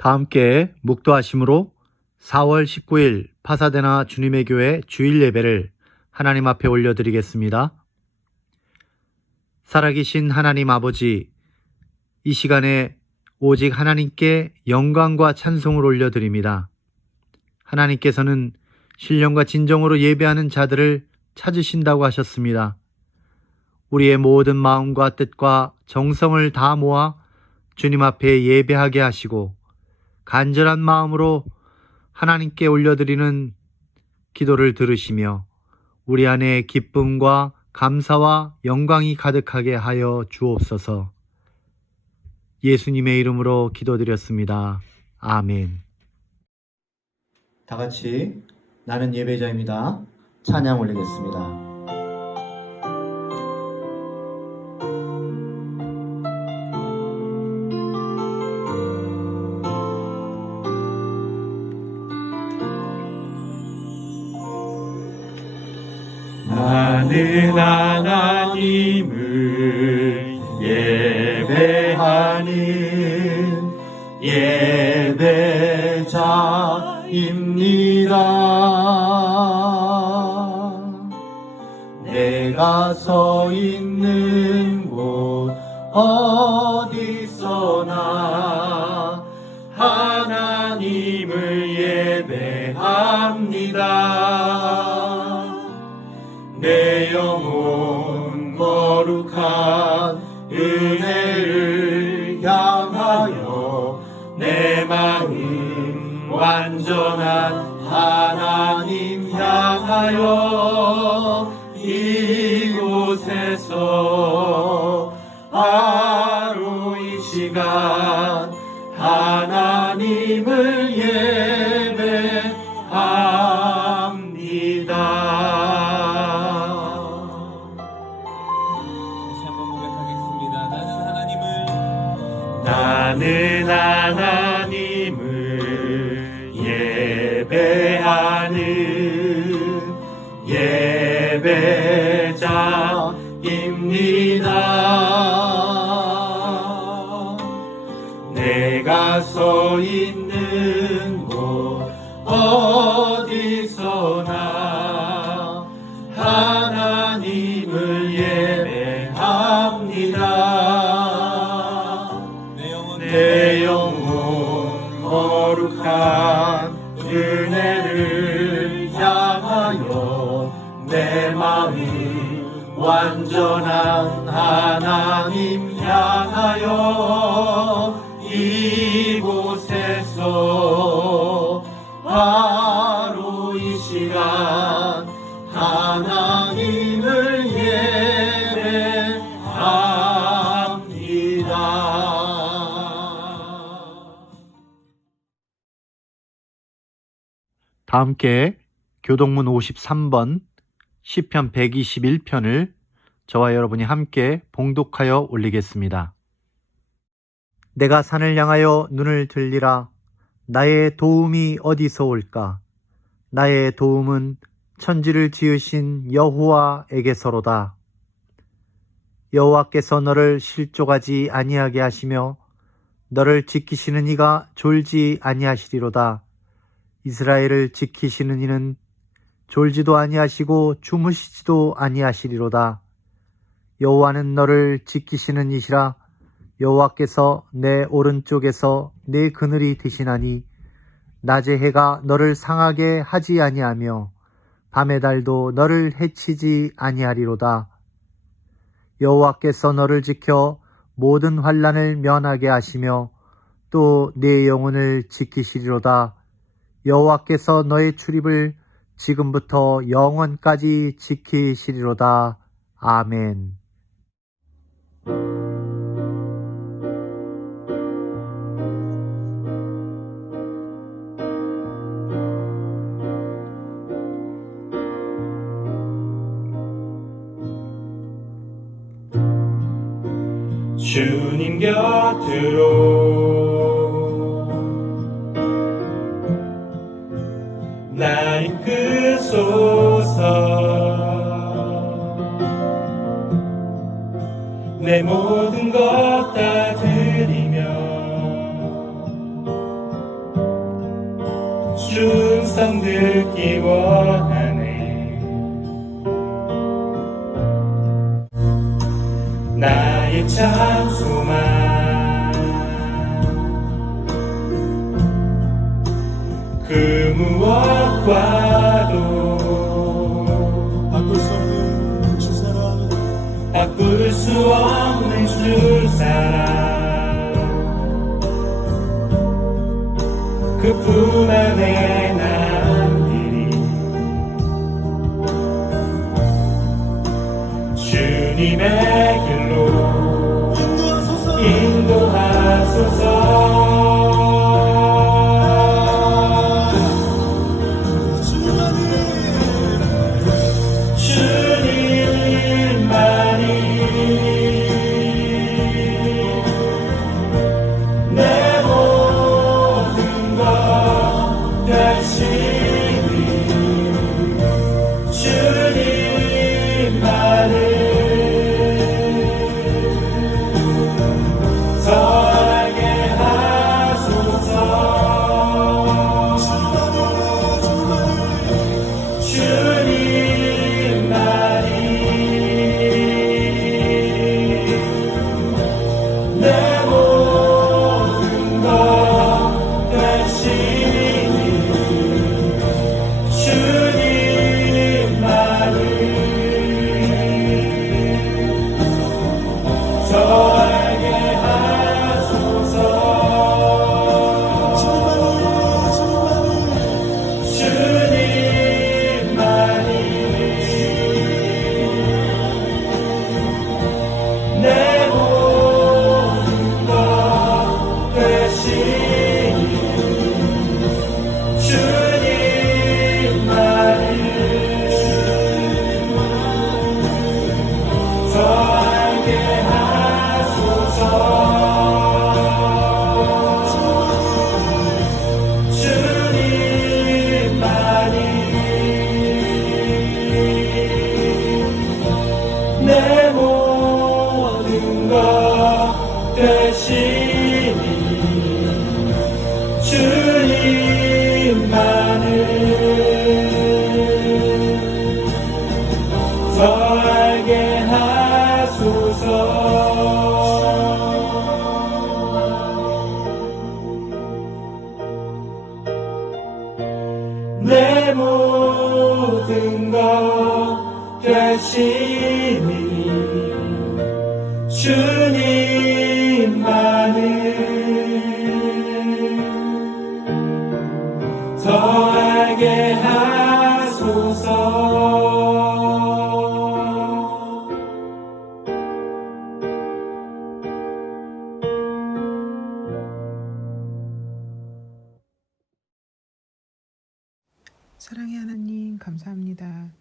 다 함께 묵도하심으로 4월 19일 파사데나 주님의 교회 주일 예배를 하나님 앞에 올려드리겠습니다. 살아계신 하나님 아버지, 이 시간에 오직 하나님께 영광과 찬송을 올려드립니다. 하나님께서는 신령과 진정으로 예배하는 자들을 찾으신다고 하셨습니다. 우리의 모든 마음과 뜻과 정성을 다 모아 주님 앞에 예배하게 하시고 간절한 마음으로 하나님께 올려드리는 기도를 들으시며 우리 안에 기쁨과 감사와 영광이 가득하게 하여 주옵소서. 예수님의 이름으로 기도드렸습니다. 아멘. 다 같이 나는 예배자입니다. 찬양 올리겠습니다. 나는 하나님을 예배하는 예배자입니다. 내가 서 있는 곳 어디서나 하나님을 예배합니다. 내 영혼 거룩한 은혜를 향하여 내 마음 완전한 하나님 향하여 이곳에서 바로 이 시간 하나님을 예배합니다. 나는 하나님을 예배하는 예배자입니다. 내가 서 있는 곳 어디서나 하나님을 예배합니다. 내 영혼 거룩한 은혜를 향하여 내 마음 완전한 하나님 향하여 이곳에서 바로 이 시간 하나님을 예배합니다. 다 함께 교동문 53번 시편 121편을 저와 여러분이 함께 봉독하여 올리겠습니다. 내가 산을 향하여 눈을 들리라. 나의 도움이 어디서 올까? 나의 도움은 천지를 지으신 여호와에게서로다. 여호와께서 너를 실족하지 아니하게 하시며 너를 지키시는 이가 졸지 아니하시리로다. 이스라엘을 지키시는 이는 졸지도 아니하시고 주무시지도 아니하시리로다. 여호와는 너를 지키시는 이시라. 여호와께서 내 오른쪽에서 내 그늘이 되시나니 낮의 해가 너를 상하게 하지 아니하며 밤의 달도 너를 해치지 아니하리로다. 여호와께서 너를 지켜 모든 환난을 면하게 하시며 또 네 영혼을 지키시리로다. 여호와께서 너의 출입을 지금부터 영원까지 지키시리로다. 아멘. 주님 곁으로 날 이끄소서. 내 모든 것 다 드리며 음성 듣기 원하네. 나의 참 소망 그 무엇과도 바꿀 수 없는 주 사랑 그 품 안에 남기리 주님의 길로 인도하소서. 내 모든 것 되시니 주님만을 더 알게 하소서. 내 모든 것 되시니 주님만을 더 알게 하소서. 사랑의 하나님, 감사합니다.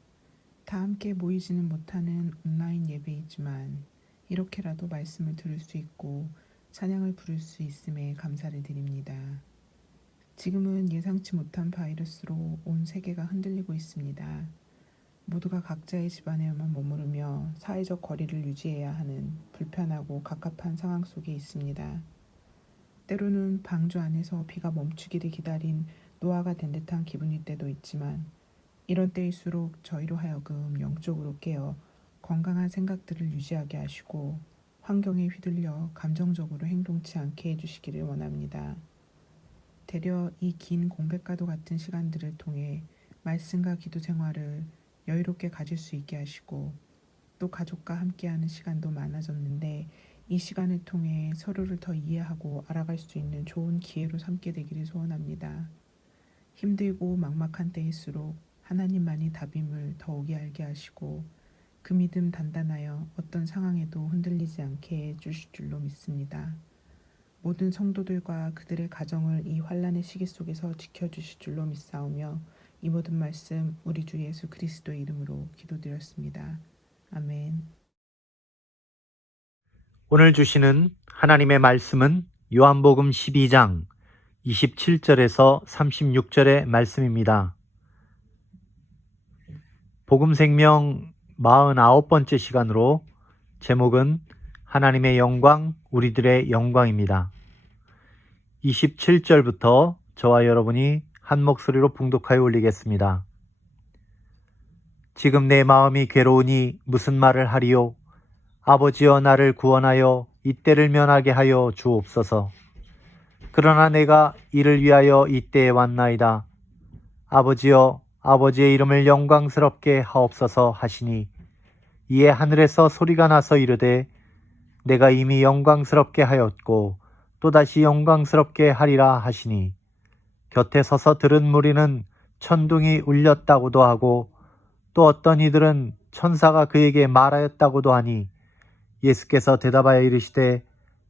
다 함께 모이지는 못하는 온라인 예배이지만 이렇게라도 말씀을 들을 수 있고 찬양을 부를 수 있음에 감사를 드립니다. 지금은 예상치 못한 바이러스로 온 세계가 흔들리고 있습니다. 모두가 각자의 집안에만 머무르며 사회적 거리를 유지해야 하는 불편하고 갑갑한 상황 속에 있습니다. 때로는 방주 안에서 비가 멈추기를 기다린 노아가 된 듯한 기분일 때도 있지만 이런 때일수록 저희로 하여금 영적으로 깨어 건강한 생각들을 유지하게 하시고 환경에 휘둘려 감정적으로 행동치 않게 해주시기를 원합니다. 되려 이 긴 공백과도 같은 시간들을 통해 말씀과 기도 생활을 여유롭게 가질 수 있게 하시고 또 가족과 함께하는 시간도 많아졌는데 이 시간을 통해 서로를 더 이해하고 알아갈 수 있는 좋은 기회로 삼게 되기를 소원합니다. 힘들고 막막한 때일수록 하나님만이 답임을 더욱이 알게 하시고 그 믿음 단단하여 어떤 상황에도 흔들리지 않게 해주실 줄로 믿습니다. 모든 성도들과 그들의 가정을 이 환난의 시기 속에서 지켜주실 줄로 믿사오며 이 모든 말씀 우리 주 예수 그리스도의 이름으로 기도드렸습니다. 아멘. 오늘 주시는 하나님의 말씀은 요한복음 12장 27절에서 36절의 말씀입니다. 복음생명 49번째 시간으로 제목은 하나님의 영광, 우리들의 영광입니다. 27절부터 저와 여러분이 한 목소리로 봉독하여 올리겠습니다. 지금 내 마음이 괴로우니 무슨 말을 하리요? 아버지여 나를 구원하여 이때를 면하게 하여 주옵소서. 그러나 내가 이를 위하여 이때에 왔나이다. 아버지여 아버지의 이름을 영광스럽게 하옵소서 하시니 이에 하늘에서 소리가 나서 이르되 내가 이미 영광스럽게 하였고 또다시 영광스럽게 하리라 하시니 곁에 서서 들은 무리는 천둥이 울렸다고도 하고 또 어떤 이들은 천사가 그에게 말하였다고도 하니 예수께서 대답하여 이르시되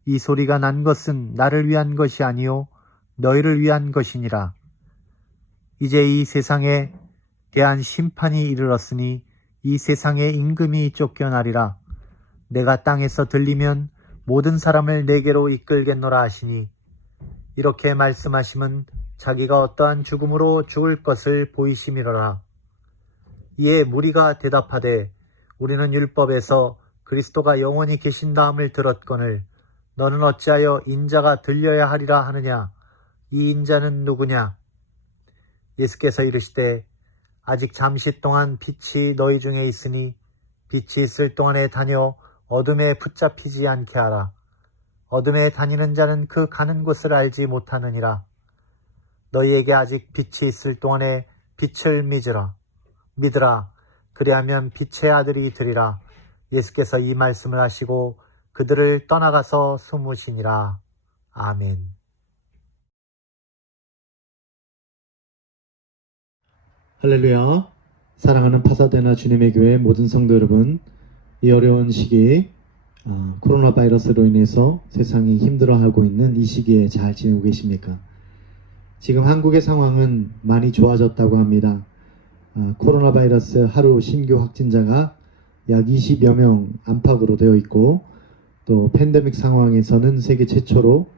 이 소리가 난 것은 나를 위한 것이 아니요 너희를 위한 것이니라. 이제 이 세상에 대한 심판이 이르렀으니 이 세상의 임금이 쫓겨나리라. 내가 땅에서 들리면 모든 사람을 내게로 이끌겠노라 하시니 이렇게 말씀하심은 자기가 어떠한 죽음으로 죽을 것을 보이심이로라. 이에 무리가 대답하되 우리는 율법에서 그리스도가 영원히 계신다함을 들었거늘 너는 어찌하여 인자가 들려야 하리라 하느냐? 이 인자는 누구냐? 예수께서 이르시되 아직 잠시 동안 빛이 너희 중에 있으니 빛이 있을 동안에 다녀 어둠에 붙잡히지 않게 하라. 어둠에 다니는 자는 그 가는 곳을 알지 못하느니라. 너희에게 아직 빛이 있을 동안에 빛을 믿으라. 그리하면 빛의 아들이 되리라. 예수께서 이 말씀을 하시고 그들을 떠나가서 숨으시니라. 아멘. 할렐루야. 사랑하는 파사데나 주님의 교회 모든 성도 여러분, 이 어려운 시기 코로나 바이러스로 인해서 세상이 힘들어하고 있는 이 시기에 잘 지내고 계십니까? 지금 한국의 상황은 많이 좋아졌다고 합니다. 코로나 바이러스 하루 신규 확진자가 약 20여 명 안팎으로 되어 있고 또 팬데믹 상황에서는 세계 최초로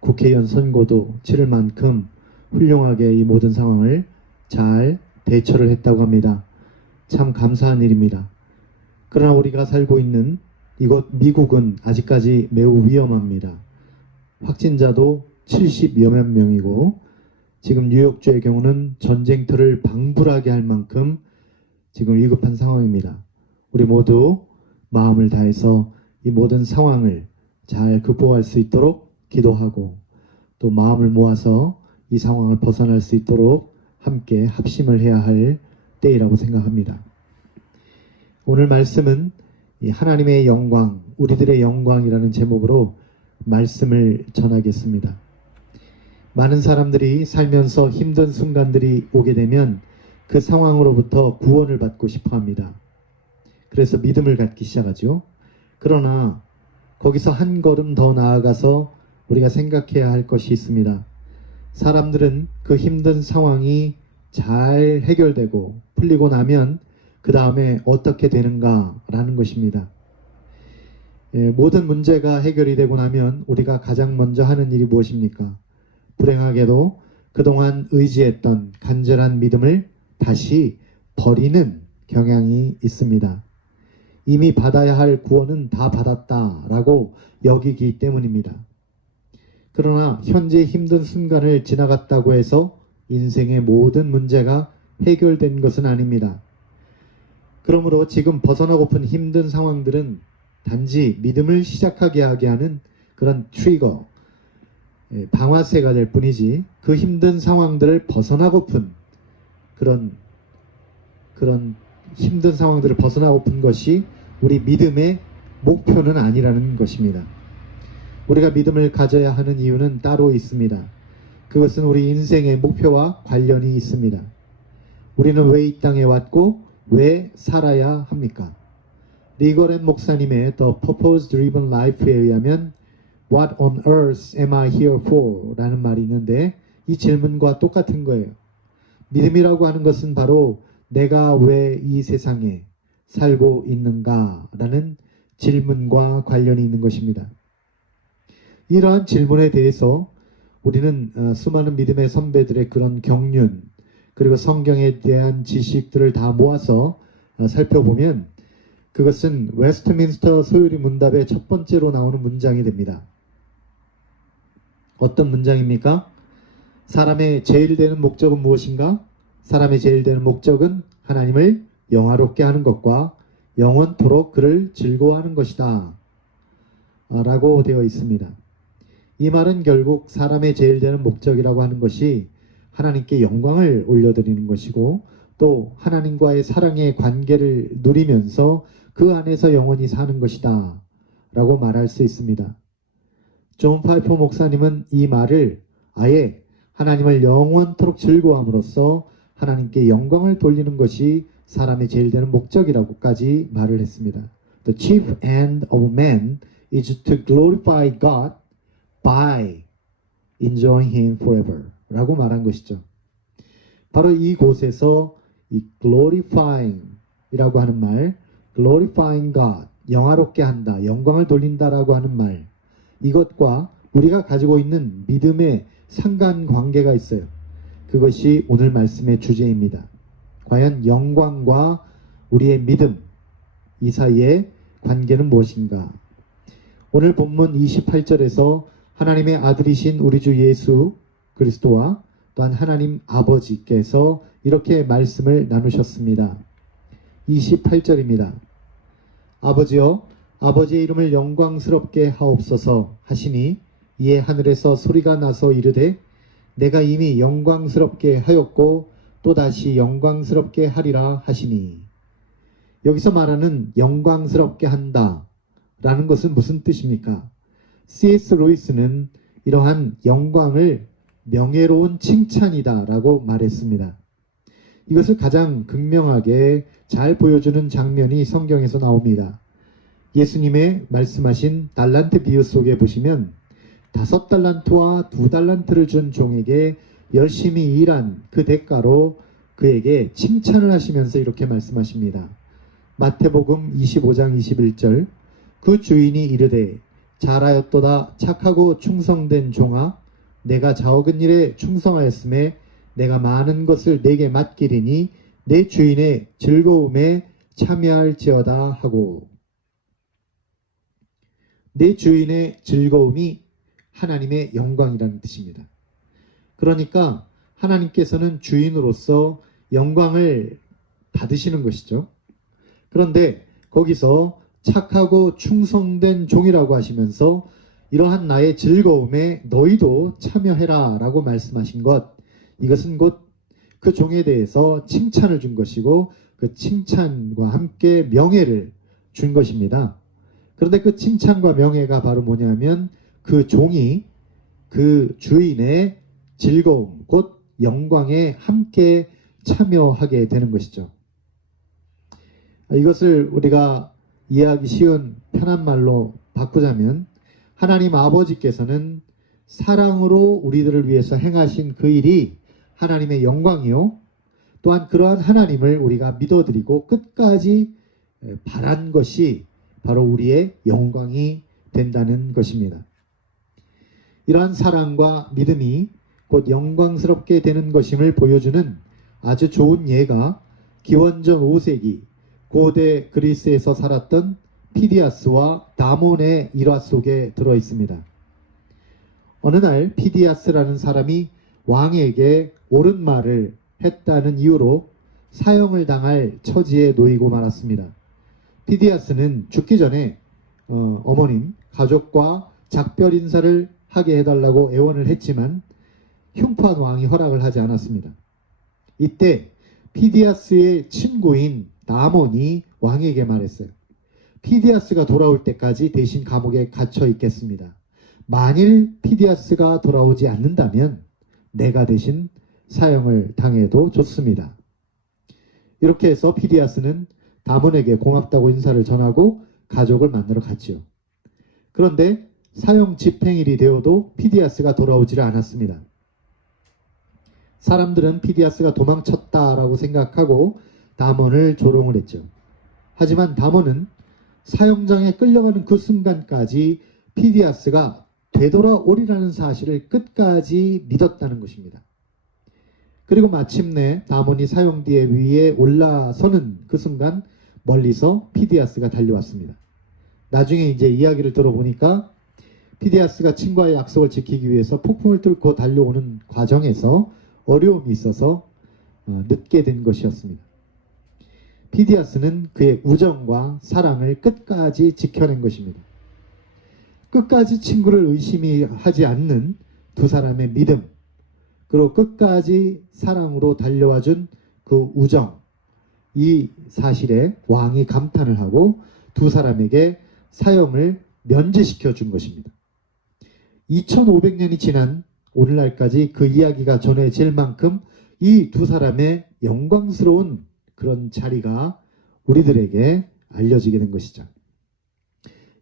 국회의원 선거도 치를 만큼 훌륭하게 이 모든 상황을 잘 대처를 했다고 합니다. 참 감사한 일입니다. 그러나 우리가 살고 있는 이곳 미국은 아직까지 매우 위험합니다. 확진자도 70여만 명이고 지금 뉴욕주의 경우는 전쟁터를 방불하게 할 만큼 지금 위급한 상황입니다. 우리 모두 마음을 다해서 이 모든 상황을 잘 극복할 수 있도록 기도하고 또 마음을 모아서 이 상황을 벗어날 수 있도록 함께 합심을 해야 할 때이라고 생각합니다. 오늘 말씀은 이 하나님의 영광, 우리들의 영광이라는 제목으로 말씀을 전하겠습니다. 많은 사람들이 살면서 힘든 순간들이 오게 되면 그 상황으로부터 구원을 받고 싶어 합니다. 그래서 믿음을 갖기 시작하죠. 그러나 거기서 한 걸음 더 나아가서 우리가 생각해야 할 것이 있습니다. 사람들은 그 힘든 상황이 잘 해결되고 풀리고 나면 그 다음에 어떻게 되는가라는 것입니다. 모든 문제가 해결이 되고 나면 우리가 가장 먼저 하는 일이 무엇입니까? 불행하게도 그동안 의지했던 간절한 믿음을 다시 버리는 경향이 있습니다. 이미 받아야 할 구원은 다 받았다라고 여기기 때문입니다. 그러나 현재 힘든 순간을 지나갔다고 해서 인생의 모든 문제가 해결된 것은 아닙니다. 그러므로 지금 벗어나고픈 힘든 상황들은 단지 믿음을 시작하게 하게 하는 그런 트리거, 방아쇠가 될 뿐이지 그 힘든 상황들을 벗어나고픈 그런 힘든 상황들을 벗어나고픈 것이 우리 믿음의 목표는 아니라는 것입니다. 우리가 믿음을 가져야 하는 이유는 따로 있습니다. 그것은 우리 인생의 목표와 관련이 있습니다. 우리는 왜 이 땅에 왔고 왜 살아야 합니까? 리거렌 목사님의 The Purpose Driven Life에 의하면 What on earth am I here for? 라는 말이 있는데 이 질문과 똑같은 거예요. 믿음이라고 하는 것은 바로 내가 왜 이 세상에 살고 있는가? 라는 질문과 관련이 있는 것입니다. 이러한 질문에 대해서 우리는 수많은 믿음의 선배들의 그런 경륜 그리고 성경에 대한 지식들을 다 모아서 살펴보면 그것은 웨스트민스터 소요리 문답의 첫 번째로 나오는 문장이 됩니다. 어떤 문장입니까? 사람의 제일 되는 목적은 무엇인가? 사람의 제일 되는 목적은 하나님을 영화롭게 하는 것과 영원토록 그를 즐거워하는 것이다 라고 되어 있습니다. 이 말은 결국 사람의 제일 되는 목적이라고 하는 것이 하나님께 영광을 올려드리는 것이고 또 하나님과의 사랑의 관계를 누리면서 그 안에서 영원히 사는 것이다 라고 말할 수 있습니다. 존 파이퍼 목사님은 이 말을 아예 하나님을 영원토록 즐거워함으로써 하나님께 영광을 돌리는 것이 사람의 제일 되는 목적이라고까지 말을 했습니다. The chief end of man is to glorify God by enjoying Him forever 라고 말한 것이죠. 바로 이곳에서 이 glorifying 이라고 하는 말, glorifying God, 영화롭게 한다, 영광을 돌린다라고 하는 말, 이것과 우리가 가지고 있는 믿음의 상관관계가 있어요. 그것이 오늘 말씀의 주제입니다. 과연 영광과 우리의 믿음, 이 사이의 관계는 무엇인가? 오늘 본문 28절에서 하나님의 아들이신 우리 주 예수 그리스도와 또한 하나님 아버지께서 이렇게 말씀을 나누셨습니다. 28절입니다. 아버지여, 아버지의 이름을 영광스럽게 하옵소서 하시니 이에 하늘에서 소리가 나서 이르되 내가 이미 영광스럽게 하였고 또다시 영광스럽게 하리라 하시니. 여기서 말하는 영광스럽게 한다 라는 것은 무슨 뜻입니까? C.S. 루이스는 이러한 영광을 명예로운 칭찬이다 라고 말했습니다. 이것을 가장 극명하게 잘 보여주는 장면이 성경에서 나옵니다. 예수님의 말씀하신 달란트 비유 속에 보시면 5달란트와 2달란트를 준 종에게 열심히 일한 그 대가로 그에게 칭찬을 하시면서 이렇게 말씀하십니다. 마태복음 25장 21절 그 주인이 이르되 잘하였도다 착하고 충성된 종아 내가 적은 일에 충성하였음에 내가 많은 것을 내게 맡기리니 내 주인의 즐거움에 참여할지어다 하고. 내 주인의 즐거움이 하나님의 영광이라는 뜻입니다. 그러니까 하나님께서는 주인으로서 영광을 받으시는 것이죠. 그런데 거기서 착하고 충성된 종이라고 하시면서 이러한 나의 즐거움에 너희도 참여해라 라고 말씀하신 것, 이것은 곧 그 종에 대해서 칭찬을 준 것이고 그 칭찬과 함께 명예를 준 것입니다. 그런데 그 칭찬과 명예가 바로 뭐냐면 그 종이 그 주인의 즐거움, 곧 영광에 함께 참여하게 되는 것이죠. 이것을 우리가 이해하기 쉬운 편한 말로 바꾸자면 하나님 아버지께서는 사랑으로 우리들을 위해서 행하신 그 일이 하나님의 영광이요. 또한 그러한 하나님을 우리가 믿어드리고 끝까지 바란 것이 바로 우리의 영광이 된다는 것입니다. 이러한 사랑과 믿음이 곧 영광스럽게 되는 것임을 보여주는 아주 좋은 예가 기원전 5세기 고대 그리스에서 살았던 피디아스와 다몬의 일화 속에 들어 있습니다. 어느 날 피디아스라는 사람이 왕에게 옳은 말을 했다는 이유로 사형을 당할 처지에 놓이고 말았습니다. 피디아스는 죽기 전에 어머님, 가족과 작별 인사를 하게 해달라고 애원을 했지만 흉포한 왕이 허락을 하지 않았습니다. 이때 피디아스의 친구인 다몬이 왕에게 말했어요. 피디아스가 돌아올 때까지 대신 감옥에 갇혀 있겠습니다. 만일 피디아스가 돌아오지 않는다면 내가 대신 사형을 당해도 좋습니다. 이렇게 해서 피디아스는 다몬에게 고맙다고 인사를 전하고 가족을 만나러 갔지요. 그런데 사형 집행일이 되어도 피디아스가 돌아오지를 않았습니다. 사람들은 피디아스가 도망쳤다라고 생각하고 다몬을 조롱을 했죠. 하지만 다몬은 사형장에 끌려가는 그 순간까지 피디아스가 되돌아오리라는 사실을 끝까지 믿었다는 것입니다. 그리고 마침내 다몬이 사형대에 위에 올라서는 그 순간 멀리서 피디아스가 달려왔습니다. 나중에 이제 이야기를 들어보니까 피디아스가 친구와의 약속을 지키기 위해서 폭풍을 뚫고 달려오는 과정에서 어려움이 있어서 늦게 된 것이었습니다. 피디아스는 그의 우정과 사랑을 끝까지 지켜낸 것입니다. 끝까지 친구를 의심하지 않는 두 사람의 믿음, 그리고 끝까지 사랑으로 달려와준 그 우정, 이 사실에 왕이 감탄을 하고 두 사람에게 사형을 면제시켜 준 것입니다. 2500년이 지난 오늘날까지 그 이야기가 전해질 만큼 이 두 사람의 영광스러운 그런 자리가 우리들에게 알려지게 된 것이죠.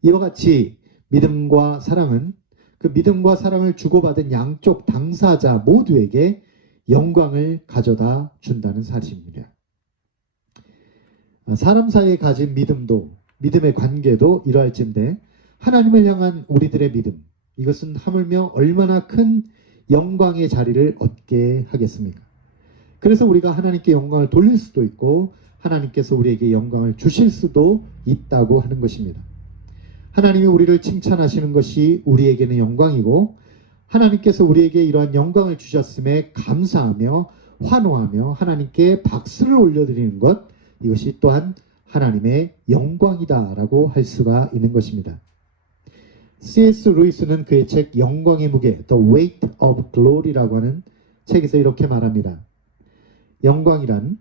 이와 같이 믿음과 사랑은 그 믿음과 사랑을 주고받은 양쪽 당사자 모두에게 영광을 가져다 준다는 사실입니다. 사람 사이에 가진 믿음도, 믿음의 관계도 이러할진데 하나님을 향한 우리들의 믿음, 이것은 하물며 얼마나 큰 영광의 자리를 얻게 하겠습니까? 그래서 우리가 하나님께 영광을 돌릴 수도 있고 하나님께서 우리에게 영광을 주실 수도 있다고 하는 것입니다. 하나님이 우리를 칭찬하시는 것이 우리에게는 영광이고 하나님께서 우리에게 이러한 영광을 주셨음에 감사하며 환호하며 하나님께 박수를 올려드리는 것, 이것이 또한 하나님의 영광이다라고 할 수가 있는 것입니다. C.S. 루이스는 그의 책 영광의 무게, The Weight of Glory라고 하는 책에서 이렇게 말합니다. 영광이란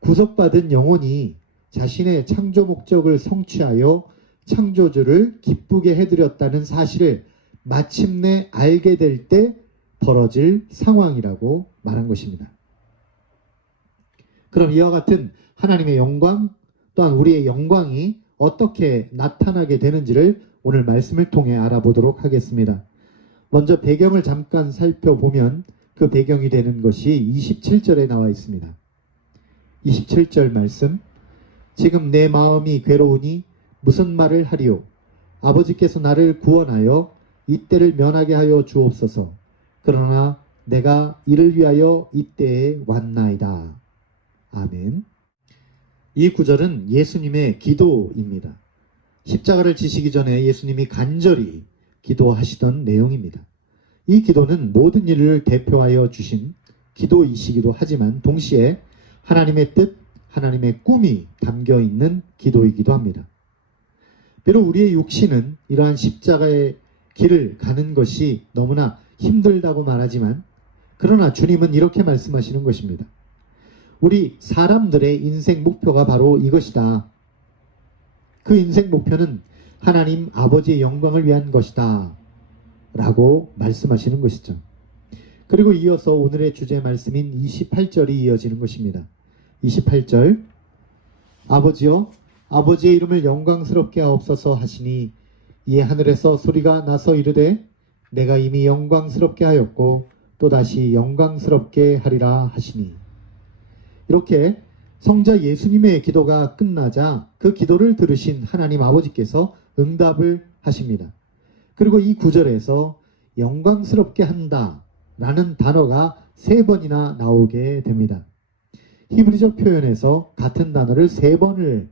구속받은 영혼이 자신의 창조 목적을 성취하여 창조주를 기쁘게 해드렸다는 사실을 마침내 알게 될 때 벌어질 상황이라고 말한 것입니다. 그럼 이와 같은 하나님의 영광, 또한 우리의 영광이 어떻게 나타나게 되는지를 오늘 말씀을 통해 알아보도록 하겠습니다. 먼저 배경을 잠깐 살펴보면 그 배경이 되는 것이 27절에 나와 있습니다. 27절 말씀, 지금 내 마음이 괴로우니 무슨 말을 하리요? 아버지께서 나를 구원하여 이때를 면하게 하여 주옵소서. 그러나 내가 이를 위하여 이때에 왔나이다. 아멘. 이 구절은 예수님의 기도입니다. 십자가를 지시기 전에 예수님이 간절히 기도하시던 내용입니다. 이 기도는 모든 일을 대표하여 주신 기도이시기도 하지만 동시에 하나님의 뜻, 하나님의 꿈이 담겨 있는 기도이기도 합니다. 비록 우리의 육신은 이러한 십자가의 길을 가는 것이 너무나 힘들다고 말하지만 그러나 주님은 이렇게 말씀하시는 것입니다. 우리 사람들의 인생 목표가 바로 이것이다. 그 인생 목표는 하나님 아버지의 영광을 위한 것이다. 라고 말씀하시는 것이죠. 그리고 이어서 오늘의 주제 말씀인 28절이 이어지는 것입니다. 28절, 아버지여 아버지의 이름을 영광스럽게 하옵소서 하시니 이에 하늘에서 소리가 나서 이르되 내가 이미 영광스럽게 하였고 또다시 영광스럽게 하리라 하시니. 이렇게 성자 예수님의 기도가 끝나자 그 기도를 들으신 하나님 아버지께서 응답을 하십니다. 그리고 이 구절에서 영광스럽게 한다 라는 단어가 3번이나 나오게 됩니다. 히브리적 표현에서 같은 단어를 3번을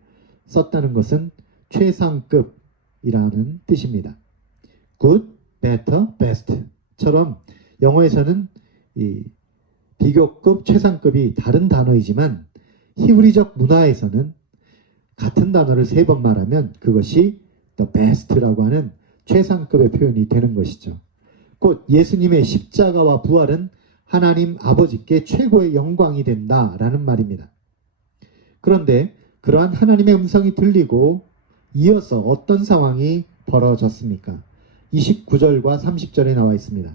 썼다는 것은 최상급이라는 뜻입니다. good, better, best처럼 영어에서는 이 비교급, 최상급이 다른 단어이지만 히브리적 문화에서는 같은 단어를 3번 말하면 그것이 the best라고 하는 최상급의 표현이 되는 것이죠. 곧 예수님의 십자가와 부활은 하나님 아버지께 최고의 영광이 된다라는 말입니다. 그런데 그러한 하나님의 음성이 들리고 이어서 어떤 상황이 벌어졌습니까? 29절과 30절에 나와 있습니다.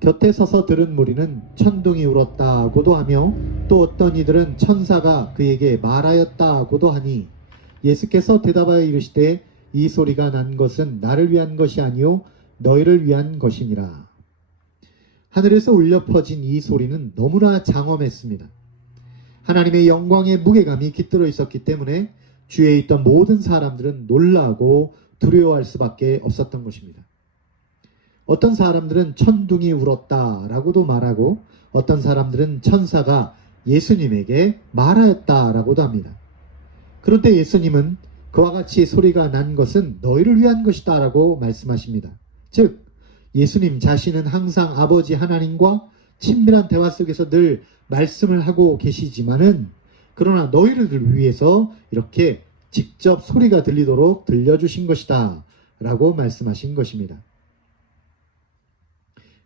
곁에 서서 들은 무리는 천둥이 울었다고도 하며 또 어떤 이들은 천사가 그에게 말하였다고도 하니 예수께서 대답하여 이르시되 이 소리가 난 것은 나를 위한 것이 아니요 너희를 위한 것이니라. 하늘에서 울려 퍼진 이 소리는 너무나 장엄했습니다. 하나님의 영광의 무게감이 깃들어 있었기 때문에 주위에 있던 모든 사람들은 놀라고 두려워할 수밖에 없었던 것입니다. 어떤 사람들은 천둥이 울었다라고도 말하고 어떤 사람들은 천사가 예수님에게 말하였다라고도 합니다. 그런데 예수님은 그와 같이 소리가 난 것은 너희를 위한 것이다 라고 말씀하십니다. 즉 예수님 자신은 항상 아버지 하나님과 친밀한 대화 속에서 늘 말씀을 하고 계시지만은 그러나 너희를 위해서 이렇게 직접 소리가 들리도록 들려주신 것이다 라고 말씀하신 것입니다.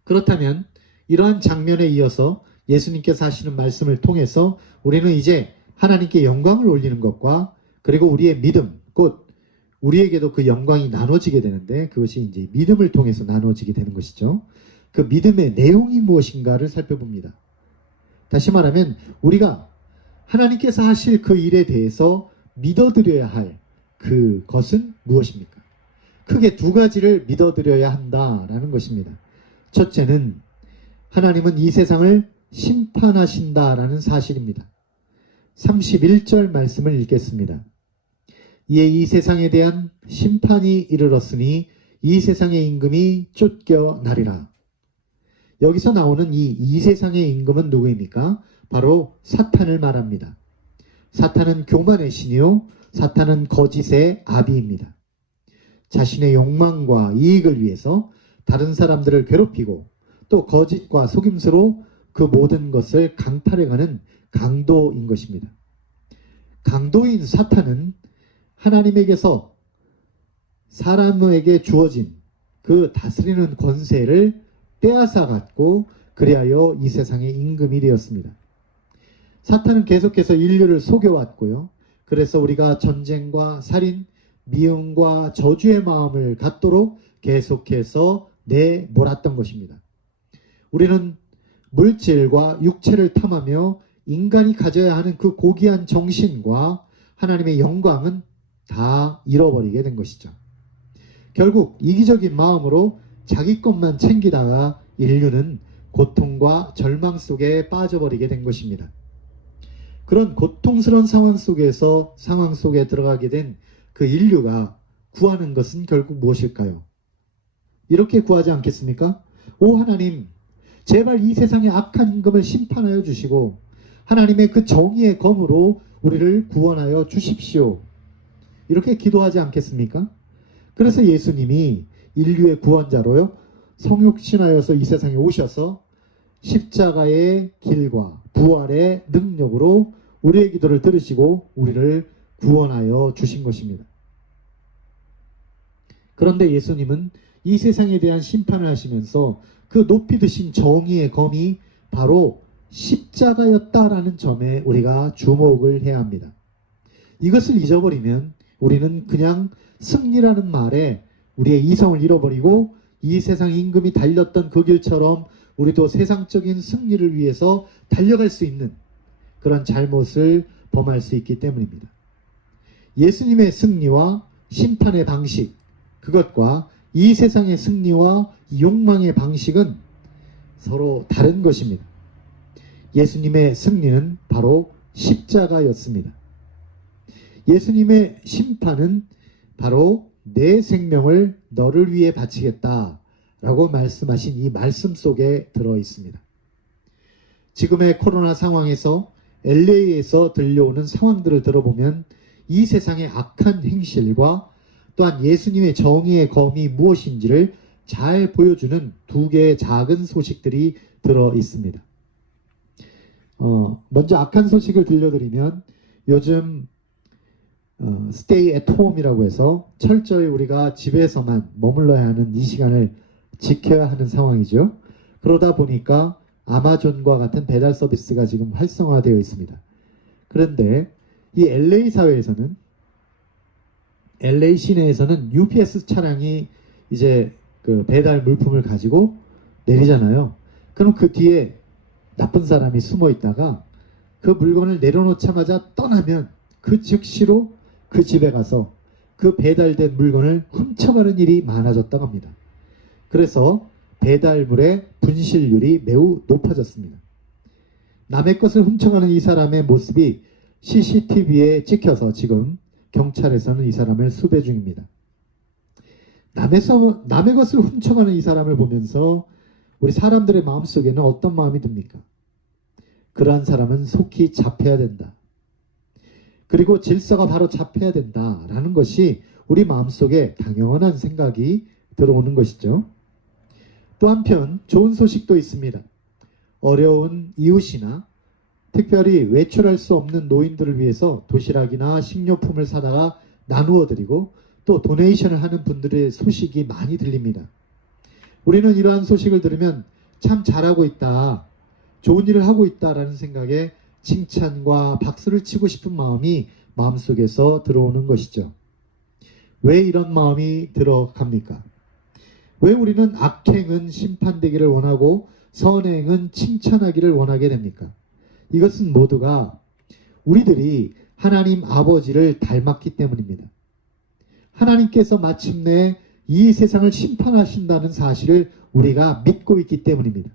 그렇다면 이러한 장면에 이어서 예수님께서 하시는 말씀을 통해서 우리는 이제 하나님께 영광을 올리는 것과 그리고 우리의 믿음, 곧 우리에게도 그 영광이 나눠지게 되는데 그것이 이제 믿음을 통해서 나눠지게 되는 것이죠. 그 믿음의 내용이 무엇인가를 살펴봅니다. 다시 말하면 우리가 하나님께서 하실 그 일에 대해서 믿어드려야 할 그것은 무엇입니까? 크게 두 가지를 믿어드려야 한다라는 것입니다. 첫째는 하나님은 이 세상을 심판하신다라는 사실입니다. 31절 말씀을 읽겠습니다. 이에 이 세상에 대한 심판이 이르렀으니 이 세상의 임금이 쫓겨나리라. 여기서 나오는 이 세상의 임금은 누구입니까? 바로 사탄을 말합니다. 사탄은 교만의 신이요 사탄은 거짓의 아비입니다. 자신의 욕망과 이익을 위해서 다른 사람들을 괴롭히고 또 거짓과 속임수로 그 모든 것을 강탈해가는 강도인 것입니다. 강도인 사탄은 하나님에게서 사람에게 주어진 그 다스리는 권세를 빼앗아 갖고 그리하여 이 세상의 임금이 되었습니다. 사탄은 계속해서 인류를 속여왔고요. 그래서 우리가 전쟁과 살인, 미움과 저주의 마음을 갖도록 계속해서 내몰았던 것입니다. 우리는 물질과 육체를 탐하며 인간이 가져야 하는 그 고귀한 정신과 하나님의 영광은 다 잃어버리게 된 것이죠. 결국 이기적인 마음으로 자기 것만 챙기다가 인류는 고통과 절망 속에 빠져버리게 된 것입니다. 그런 고통스러운 상황 속에 들어가게 된 그 인류가 구하는 것은 결국 무엇일까요? 이렇게 구하지 않겠습니까? 오 하나님, 제발 이 세상의 악한 임금을 심판하여 주시고 하나님의 그 정의의 검으로 우리를 구원하여 주십시오. 이렇게 기도하지 않겠습니까? 그래서 예수님이 인류의 구원자로요 성육신하여서 이 세상에 오셔서 십자가의 길과 부활의 능력으로 우리의 기도를 들으시고 우리를 구원하여 주신 것입니다. 그런데 예수님은 이 세상에 대한 심판을 하시면서 그 높이 드신 정의의 검이 바로 십자가였다라는 점에 우리가 주목을 해야 합니다. 이것을 잊어버리면 우리는 그냥 승리라는 말에 우리의 이성을 잃어버리고 이 세상 임금이 달렸던 그 길처럼 우리도 세상적인 승리를 위해서 달려갈 수 있는 그런 잘못을 범할 수 있기 때문입니다. 예수님의 승리와 심판의 방식, 그것과 이 세상의 승리와 욕망의 방식은 서로 다른 것입니다. 예수님의 승리는 바로 십자가였습니다. 예수님의 심판은 바로 내 생명을 너를 위해 바치겠다 라고 말씀하신 이 말씀 속에 들어 있습니다. 지금의 코로나 상황에서 LA에서 들려오는 상황들을 들어보면 이 세상의 악한 행실과 또한 예수님의 정의의 검이 무엇인지를 잘 보여주는 두 개의 작은 소식들이 들어 있습니다. 먼저 악한 소식을 들려드리면 요즘 stay at home이라고 해서 철저히 우리가 집에서만 머물러야 하는 이 시간을 지켜야 하는 상황이죠. 그러다 보니까 아마존과 같은 배달 서비스가 지금 활성화되어 있습니다. 그런데 이 LA 사회에서는 LA 시내에서는 UPS 차량이 이제 그 배달 물품을 가지고 내리잖아요. 그럼 그 뒤에 나쁜 사람이 숨어 있다가 그 물건을 내려놓자마자 떠나면 그 즉시로 그 집에 가서 그 배달된 물건을 훔쳐가는 일이 많아졌다고 합니다. 그래서 배달물의 분실률이 매우 높아졌습니다. 남의 것을 훔쳐가는 이 사람의 모습이 CCTV에 찍혀서 지금 경찰에서는 이 사람을 수배 중입니다. 남의 것을 훔쳐가는 이 사람을 보면서 우리 사람들의 마음속에는 어떤 마음이 듭니까? 그러한 사람은 속히 잡혀야 된다. 그리고 질서가 바로 잡혀야 된다라는 것이 우리 마음속에 당연한 생각이 들어오는 것이죠. 또 한편 좋은 소식도 있습니다. 어려운 이웃이나 특별히 외출할 수 없는 노인들을 위해서 도시락이나 식료품을 사다가 나누어 드리고 또 도네이션을 하는 분들의 소식이 많이 들립니다. 우리는 이러한 소식을 들으면 참 잘하고 있다, 좋은 일을 하고 있다라는 생각에 칭찬과 박수를 치고 싶은 마음이 마음속에서 들어오는 것이죠. 왜 이런 마음이 들어갑니까? 왜 우리는 악행은 심판되기를 원하고 선행은 칭찬하기를 원하게 됩니까? 이것은 모두가 우리들이 하나님 아버지를 닮았기 때문입니다. 하나님께서 마침내 이 세상을 심판하신다는 사실을 우리가 믿고 있기 때문입니다.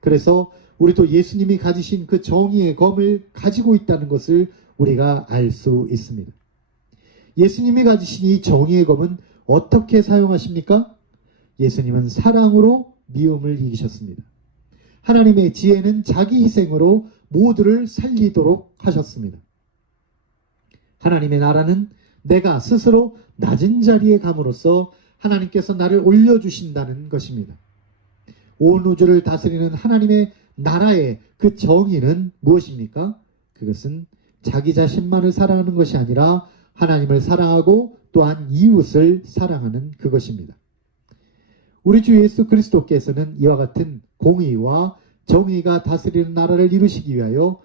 그래서 우리도 예수님이 가지신 그 정의의 검을 가지고 있다는 것을 우리가 알 수 있습니다. 예수님이 가지신 이 정의의 검은 어떻게 사용하십니까? 예수님은 사랑으로 미움을 이기셨습니다. 하나님의 지혜는 자기 희생으로 모두를 살리도록 하셨습니다. 하나님의 나라는 내가 스스로 낮은 자리에 감으로써 하나님께서 나를 올려주신다는 것입니다. 온 우주를 다스리는 하나님의 나라의 그 정의는 무엇입니까? 그것은 자기 자신만을 사랑하는 것이 아니라 하나님을 사랑하고 또한 이웃을 사랑하는 그것입니다. 우리 주 예수 그리스도께서는 이와 같은 공의와 정의가 다스리는 나라를 이루시기 위하여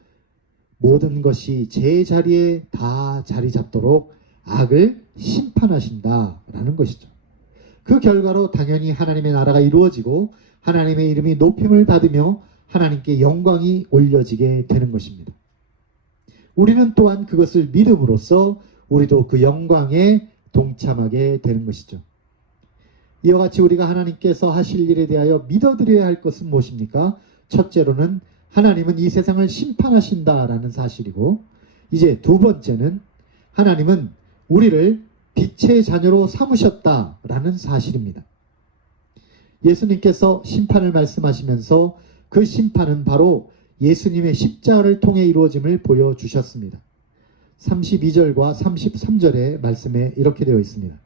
모든 것이 제 자리에 다 자리 잡도록 악을 심판하신다라는 것이죠. 그 결과로 당연히 하나님의 나라가 이루어지고 하나님의 이름이 높임을 받으며 하나님께 영광이 올려지게 되는 것입니다. 우리는 또한 그것을 믿음으로써 우리도 그 영광에 동참하게 되는 것이죠. 이와 같이 우리가 하나님께서 하실 일에 대하여 믿어드려야 할 것은 무엇입니까? 첫째로는 하나님은 이 세상을 심판하신다라는 사실이고, 이제 두 번째는 하나님은 우리를 빛의 자녀로 삼으셨다라는 사실입니다. 예수님께서 심판을 말씀하시면서 그 심판은 바로 예수님의 십자가를 통해 이루어짐을 보여주셨습니다. 32절과 33절의 말씀에 이렇게 되어 있습니다.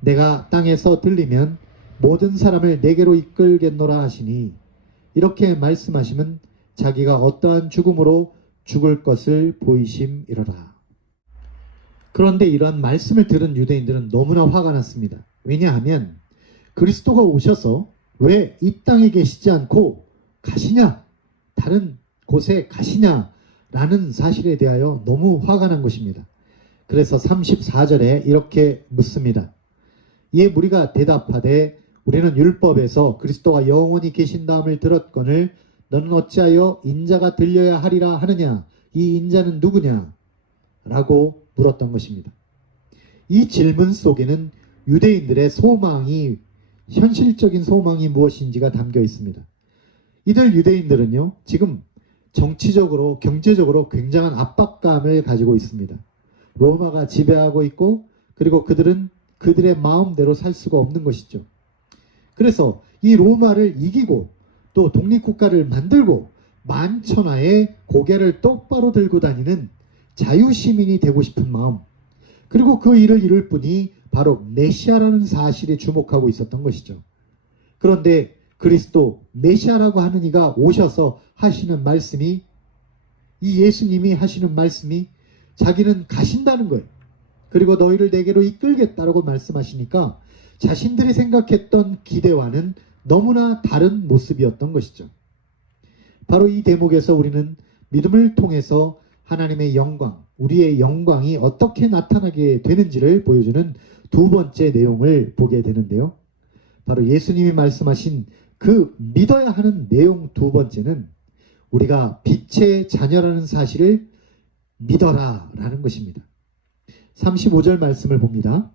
내가 땅에서 들리면 모든 사람을 내게로 이끌겠노라 하시니, 이렇게 말씀하시면 자기가 어떠한 죽음으로 죽을 것을 보이심이로라. 그런데 이러한 말씀을 들은 유대인들은 너무나 화가 났습니다. 왜냐하면 그리스도가 오셔서 왜 이 땅에 계시지 않고 가시냐, 다른 곳에 가시냐라는 사실에 대하여 너무 화가 난 것입니다. 그래서 34절에 이렇게 묻습니다. 이에 무리가 대답하되 우리는 율법에서 그리스도가 영원히 계신다함을 들었거늘 너는 어찌하여 인자가 들려야 하리라 하느냐, 이 인자는 누구냐? 라고 물었던 것입니다. 이 질문 속에는 유대인들의 소망이, 현실적인 소망이 무엇인지가 담겨 있습니다. 이들 유대인들은요, 지금 정치적으로, 경제적으로 굉장한 압박감을 가지고 있습니다. 로마가 지배하고 있고, 그리고 그들은 그들의 마음대로 살 수가 없는 것이죠. 그래서 이 로마를 이기고 또 독립국가를 만들고 만천하에 고개를 똑바로 들고 다니는 자유시민이 되고 싶은 마음, 그리고 그 일을 이룰 분이 바로 메시아라는 사실에 주목하고 있었던 것이죠. 그런데 그리스도 메시아라고 하는 이가 오셔서 하시는 말씀이, 이 예수님이 하시는 말씀이 자기는 가신다는 거예요. 그리고 너희를 내게로 이끌겠다라고 말씀하시니까 자신들이 생각했던 기대와는 너무나 다른 모습이었던 것이죠. 바로 이 대목에서 우리는 믿음을 통해서 하나님의 영광, 우리의 영광이 어떻게 나타나게 되는지를 보여주는 두 번째 내용을 보게 되는데요. 바로 예수님이 말씀하신 그 믿어야 하는 내용 두 번째는 우리가 빛의 자녀라는 사실을 믿어라 라는 것입니다. 35절 말씀을 봅니다.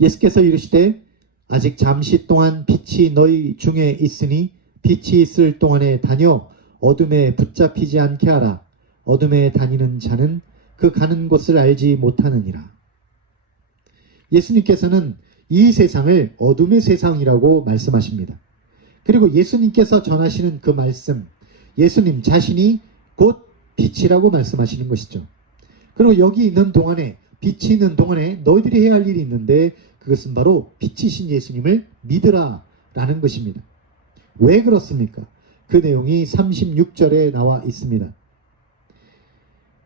예수께서 이르시되 아직 잠시 동안 빛이 너희 중에 있으니 빛이 있을 동안에 다녀 어둠에 붙잡히지 않게 하라. 어둠에 다니는 자는 그 가는 곳을 알지 못하느니라. 예수님께서는 이 세상을 어둠의 세상이라고 말씀하십니다. 그리고 예수님께서 전하시는 그 말씀, 예수님 자신이 곧 빛이라고 말씀하시는 것이죠. 그리고 여기 있는 동안에, 빛이 있는 동안에 너희들이 해야 할 일이 있는데 그것은 바로 빛이신 예수님을 믿으라 라는 것입니다. 왜 그렇습니까? 그 내용이 36절에 나와 있습니다.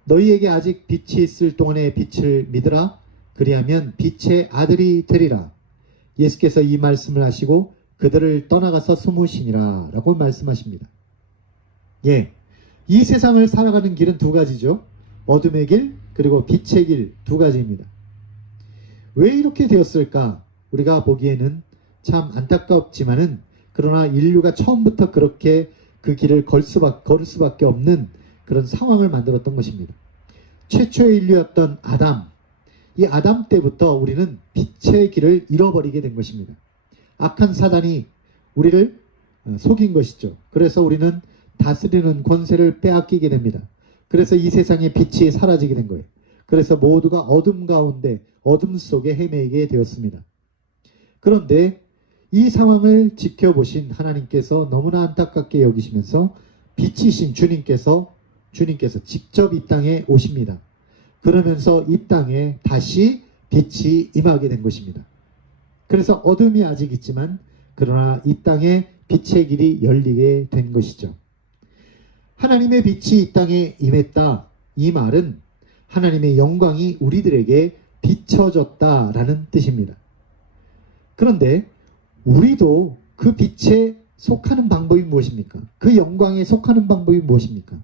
너희에게 아직 빛이 있을 동안에 빛을 믿으라. 그리하면 빛의 아들이 되리라. 예수께서 이 말씀을 하시고 그들을 떠나가서 숨으시니라 라고 말씀하십니다. 예, 이 세상을 살아가는 길은 두 가지죠. 어둠의 길 그리고 빛의 길 두 가지입니다. 왜 이렇게 되었을까? 우리가 보기에는 참 안타깝지만은 그러나 인류가 처음부터 그렇게 그 길을 걸을 수밖에 없는 그런 상황을 만들었던 것입니다. 최초의 인류였던 아담, 이 아담 때부터 우리는 빛의 길을 잃어버리게 된 것입니다. 악한 사단이 우리를 속인 것이죠. 그래서 우리는 다스리는 권세를 빼앗기게 됩니다. 그래서 이 세상의 빛이 사라지게 된 거예요. 그래서 모두가 어둠 가운데, 어둠 속에 헤매게 되었습니다. 그런데 이 상황을 지켜보신 하나님께서 너무나 안타깝게 여기시면서 빛이신 주님께서 직접 이 땅에 오십니다. 그러면서 이 땅에 다시 빛이 임하게 된 것입니다. 그래서 어둠이 아직 있지만 그러나 이 땅에 빛의 길이 열리게 된 것이죠. 하나님의 빛이 이 땅에 임했다. 이 말은 하나님의 영광이 우리들에게 비춰졌다라는 뜻입니다. 그런데 우리도 그 빛에 속하는 방법이 무엇입니까? 그 영광에 속하는 방법이 무엇입니까?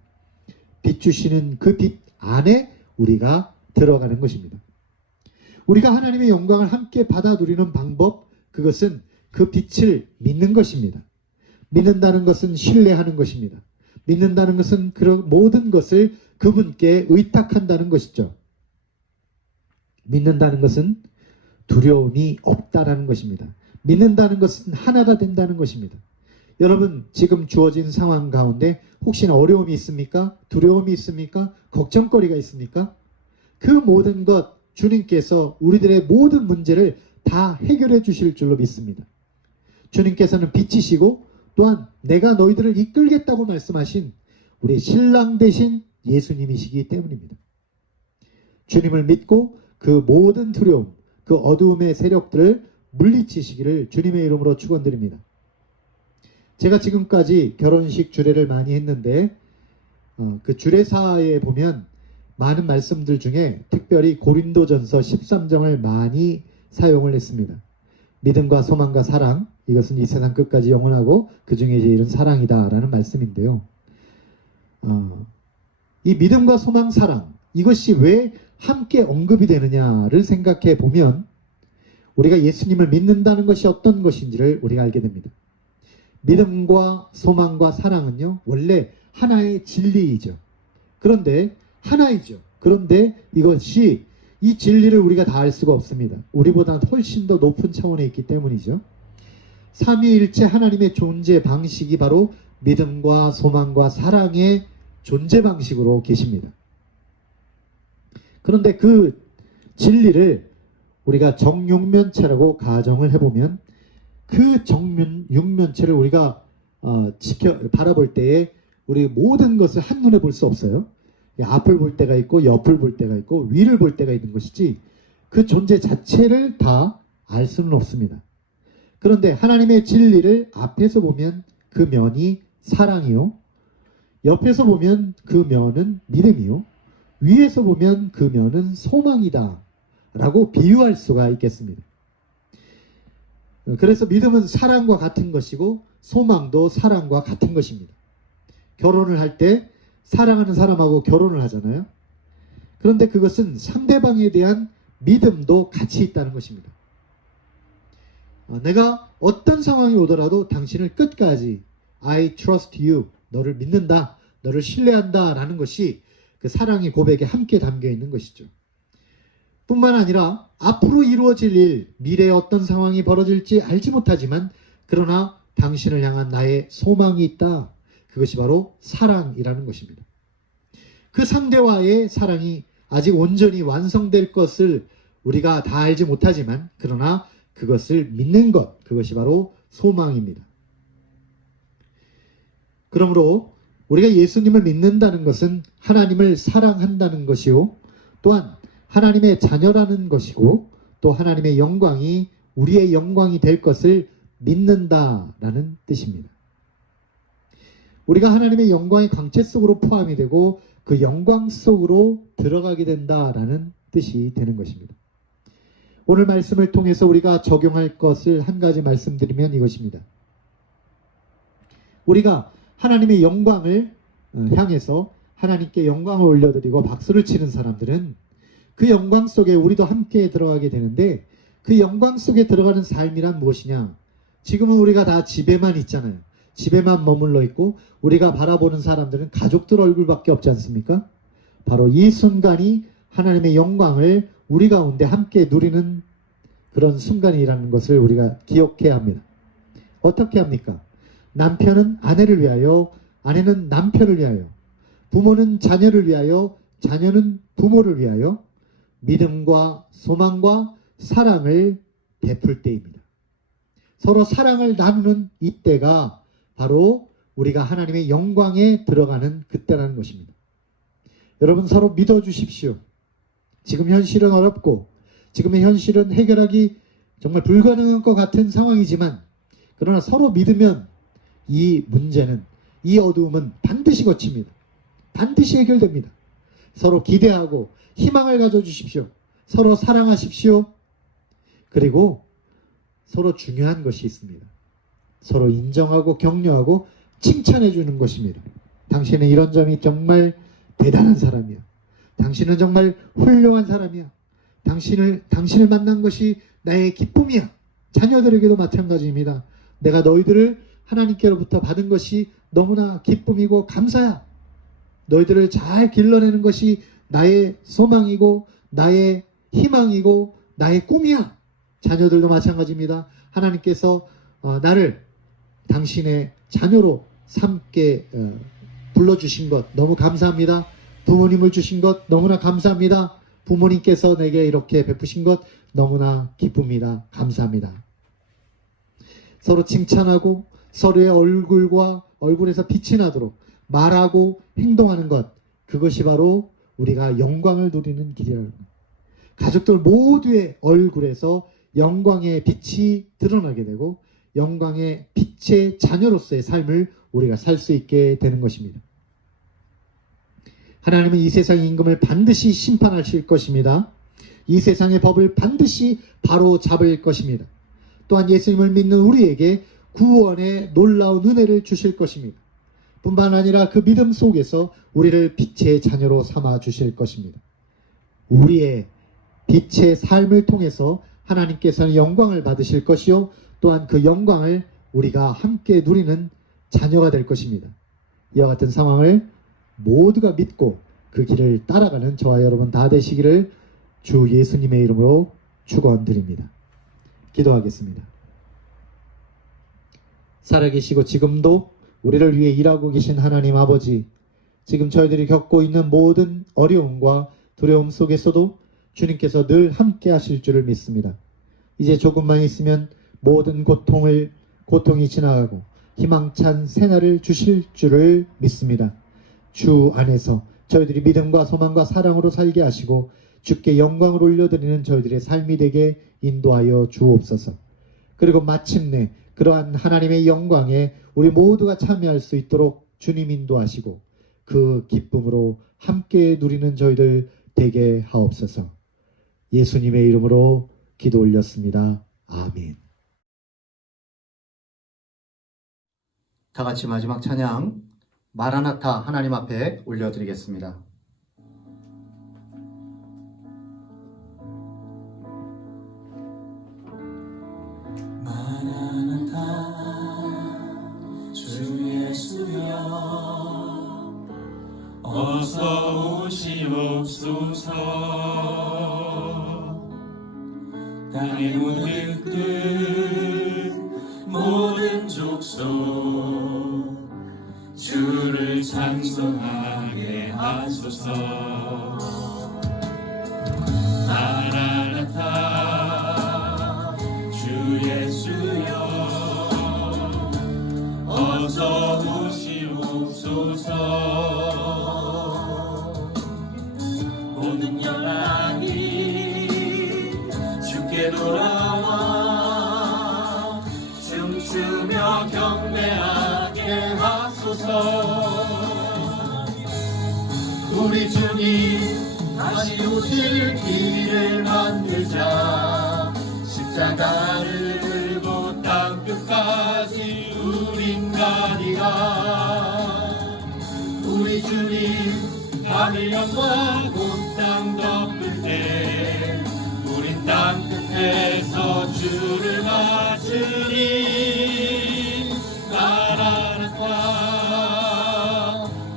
빛 주시는 그 빛 안에 우리가 들어가는 것입니다. 우리가 하나님의 영광을 함께 받아 누리는 방법, 그것은 그 빛을 믿는 것입니다. 믿는다는 것은 신뢰하는 것입니다. 믿는다는 것은 그런 모든 것을 그분께 의탁한다는 것이죠. 믿는다는 것은 두려움이 없다라는 것입니다. 믿는다는 것은 하나가 된다는 것입니다. 여러분, 지금 주어진 상황 가운데 혹시나 어려움이 있습니까? 두려움이 있습니까? 걱정거리가 있습니까? 그 모든 것 주님께서 우리들의 모든 문제를 다 해결해 주실 줄로 믿습니다. 주님께서는 빛이시고 또한 내가 너희들을 이끌겠다고 말씀하신 우리 신랑 되신 예수님이시기 때문입니다. 주님을 믿고 그 모든 두려움, 그 어두움의 세력들을 물리치시기를 주님의 이름으로 축원드립니다. 제가 지금까지 결혼식 주례를 많이 했는데 그 주례사에 보면 많은 말씀들 중에 특별히 고린도전서 13장을 많이 사용을 했습니다. 믿음과 소망과 사랑, 이것은 이 세상 끝까지 영원하고 그 중에 제일은 사랑이다 라는 말씀인데요. 이 믿음과 소망, 사랑, 이것이 왜 함께 언급이 되느냐를 생각해 보면 우리가 예수님을 믿는다는 것이 어떤 것인지를 우리가 알게 됩니다. 믿음과 소망과 사랑은요, 원래 하나의 진리이죠. 그런데 하나이죠. 그런데 이것이 이 진리를 우리가 다 알 수가 없습니다. 우리보다 훨씬 더 높은 차원에 있기 때문이죠. 삼위일체 하나님의 존재 방식이 바로 믿음과 소망과 사랑의 존재 방식으로 계십니다. 그런데 그 진리를 우리가 정육면체라고 가정을 해보면 그 정육면체를 우리가 바라볼 때에 우리 모든 것을 한눈에 볼 수 없어요. 앞을 볼 때가 있고 옆을 볼 때가 있고 위를 볼 때가 있는 것이지 그 존재 자체를 다 알 수는 없습니다. 그런데 하나님의 진리를 앞에서 보면 그 면이 사랑이요, 옆에서 보면 그 면은 믿음이요, 위에서 보면 그 면은 소망이다 라고 비유할 수가 있겠습니다. 그래서 믿음은 사랑과 같은 것이고 소망도 사랑과 같은 것입니다. 결혼을 할 때 사랑하는 사람하고 결혼을 하잖아요. 그런데 그것은 상대방에 대한 믿음도 같이 있다는 것입니다. 내가 어떤 상황이 오더라도 당신을 끝까지 I trust you, 너를 믿는다, 너를 신뢰한다 라는 것이 그 사랑의 고백에 함께 담겨 있는 것이죠. 뿐만 아니라 앞으로 이루어질 일, 미래에 어떤 상황이 벌어질지 알지 못하지만 그러나 당신을 향한 나의 소망이 있다. 그것이 바로 사랑이라는 것입니다. 그 상대와의 사랑이 아직 온전히 완성될 것을 우리가 다 알지 못하지만 그러나 그것을 믿는 것, 그것이 바로 소망입니다. 그러므로 우리가 예수님을 믿는다는 것은 하나님을 사랑한다는 것이요, 또한 하나님의 자녀라는 것이고, 또 하나님의 영광이 우리의 영광이 될 것을 믿는다라는 뜻입니다. 우리가 하나님의 영광의 광채 속으로 포함이 되고 그 영광 속으로 들어가게 된다라는 뜻이 되는 것입니다. 오늘 말씀을 통해서 우리가 적용할 것을 한 가지 말씀드리면 이것입니다. 우리가 하나님의 영광을 향해서 하나님께 영광을 올려드리고 박수를 치는 사람들은 그 영광 속에 우리도 함께 들어가게 되는데, 그 영광 속에 들어가는 삶이란 무엇이냐? 지금은 우리가 다 집에만 있잖아요. 집에만 머물러 있고 우리가 바라보는 사람들은 가족들 얼굴밖에 없지 않습니까? 바로 이 순간이 하나님의 영광을 우리 가운데 함께 누리는 그런 순간이라는 것을 우리가 기억해야 합니다. 어떻게 합니까? 남편은 아내를 위하여, 아내는 남편을 위하여, 부모는 자녀를 위하여, 자녀는 부모를 위하여 믿음과 소망과 사랑을 베풀 때입니다. 서로 사랑을 나누는 이때가 바로 우리가 하나님의 영광에 들어가는 그때라는 것입니다. 여러분, 서로 믿어주십시오. 지금 현실은 어렵고 지금의 현실은 해결하기 정말 불가능한 것 같은 상황이지만, 그러나 서로 믿으면 이 문제는, 이 어두움은 반드시 거칩니다. 반드시 해결됩니다. 서로 기대하고 희망을 가져주십시오. 서로 사랑하십시오. 그리고 서로 중요한 것이 있습니다. 서로 인정하고 격려하고 칭찬해 주는 것입니다. 당신은 이런 점이 정말 대단한 사람이야. 당신은 정말 훌륭한 사람이야. 당신을 만난 것이 나의 기쁨이야. 자녀들에게도 마찬가지입니다. 내가 너희들을 하나님께로부터 받은 것이 너무나 기쁨이고 감사야. 너희들을 잘 길러내는 것이 나의 소망이고 나의 희망이고 나의 꿈이야. 자녀들도 마찬가지입니다. 하나님께서 나를 당신의 자녀로 삼게 불러주신 것 너무 감사합니다. 부모님을 주신 것 너무나 감사합니다. 부모님께서 내게 이렇게 베푸신 것 너무나 기쁩니다. 감사합니다. 서로 칭찬하고 서로의 얼굴에서 빛이 나도록 말하고 행동하는 것, 그것이 바로 우리가 영광을 누리는 길이라는 것. 가족들 모두의 얼굴에서 영광의 빛이 드러나게 되고 영광의 빛의 자녀로서의 삶을 우리가 살 수 있게 되는 것입니다. 하나님은 이 세상의 임금을 반드시 심판하실 것입니다. 이 세상의 법을 반드시 바로 잡을 것입니다. 또한 예수님을 믿는 우리에게 구원의 놀라운 은혜를 주실 것입니다. 뿐만 아니라 그 믿음 속에서 우리를 빛의 자녀로 삼아 주실 것입니다. 우리의 빛의 삶을 통해서 하나님께서는 영광을 받으실 것이요, 또한 그 영광을 우리가 함께 누리는 자녀가 될 것입니다. 이와 같은 상황을 모두가 믿고 그 길을 따라가는 저와 여러분 다 되시기를 주 예수님의 이름으로 축원드립니다. 기도하겠습니다. 살아계시고 지금도 우리를 위해 일하고 계신 하나님 아버지, 지금 저희들이 겪고 있는 모든 어려움과 두려움 속에서도 주님께서 늘 함께 하실 줄을 믿습니다. 이제 조금만 있으면 모든 고통이 지나가고 희망찬 새날을 주실 줄을 믿습니다. 주 안에서 저희들이 믿음과 소망과 사랑으로 살게 하시고 주께 영광을 올려드리는 저희들의 삶이 되게 인도하여 주옵소서. 그리고 마침내 그러한 하나님의 영광에 우리 모두가 참여할 수 있도록 주님 인도하시고 그 기쁨으로 함께 누리는 저희들 되게 하옵소서. 예수님의 이름으로 기도 올렸습니다. 아멘. 다 같이 마지막 찬양 마라나타 하나님 앞에 올려드리겠습니다. 마라나타 주 예수여 어서 오시옵소서. 땅의 모든 끝 모든 족속 주를 찬송하게 하소서. 마라나타 주 예수여 어서 오시옵소서. 주옵소서. 모든 영광이 주께 돌아와 춤추며 경배하게 하소서. 우리 주님 다시 오실 길을 만들자. 십자가를 들고 땅끝까지 우린 가리라. 우리 주님 하늘 영광 온 땅 덮을 때 우린 땅끝에서 주를 맞으리. 마라나타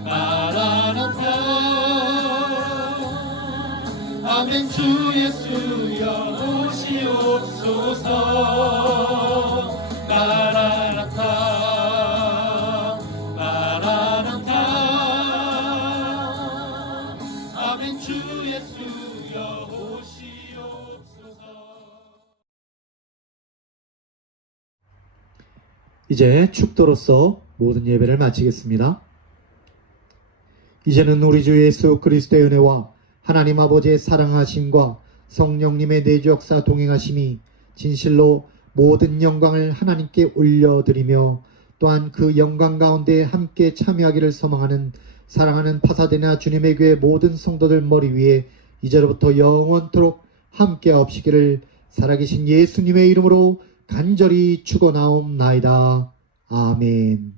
마라나타. 아멘. 주 예수여 오시옵소서. 마라나타 마라나타. 아멘. 주 예수여 오시옵소서. 이제 축도로서 모든 예배를 마치겠습니다. 이제는 우리 주 예수 그리스도의 은혜와 하나님 아버지의 사랑하심과 성령님의 내주 역사 동행하심이 진실로 모든 영광을 하나님께 올려드리며 또한 그 영광 가운데 함께 참여하기를 소망하는 사랑하는 파사데나 주님의 교회 모든 성도들 머리 위에 이제로부터 영원토록 함께 없시기를 살아계신 예수님의 이름으로 간절히 축원하옵나이다. 아멘.